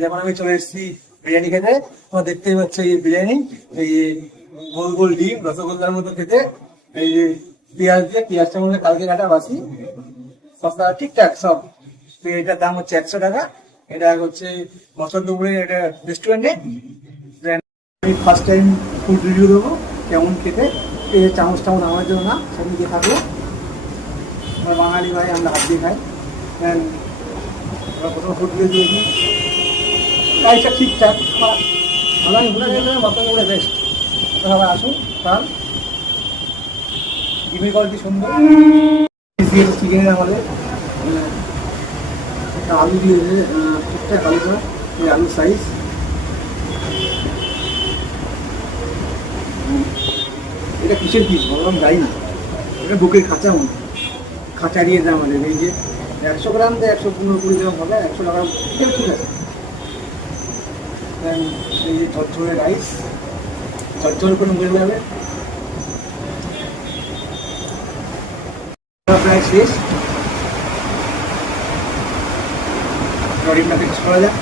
যেমন আমি চলে এসেছি বিরিয়ানি খেতে। তোমার দেখতেই পাচ্ছ এই বিরিয়ানি, এই গোল গোল ডিম রসগোল্লার মতো খেতে, এই যে পেঁয়াজ দিয়ে, পেঁয়াজটার মধ্যে কালকে কাটা বাসি সস্তা ঠিকঠাক সব। তো এটার দাম হচ্ছে 100 টাকা। এটা হচ্ছে মসলদপুরের একটা রেস্টুরেন্টে। আমি ফার্স্ট টাইম ফুড রিভিউ দেবো কেমন খেতে। এই চামচ টামচ আমার জন্য না, সব দিয়ে থাকবো। আমরা বাঙালি ভাই, আমরা হাত দিয়ে খাই। আমরা প্রথম ফুড রিভিউ দিয়েছি, প্রাইসটা ঠিকঠাক ভালো। আমি ভুলে গেলে মসলদপুরে বেস্ট। সবাই আসুন খান, ডিমের কোয়ালিটি সুন্দর। চিকেনের আমাদের আলু দিয়েছে ঠিকঠাক আলুটা, এই আলুর সাইজ। এটা কিসের পিস বললাম যাই না, এটা বুকের খাঁচা মনে, খাঁচা দিয়ে দেয় আমাদের। এই যে 100 গ্রাম দিয়ে 115-20 গ্রাম হবে, 100 টাকা ঠিক আছে। এই যে ঝরঝরে রাইস, ঝরঝর করে মরে যাবে। প্রায় শেষ, ডিমটা ফিক্স করা যাক।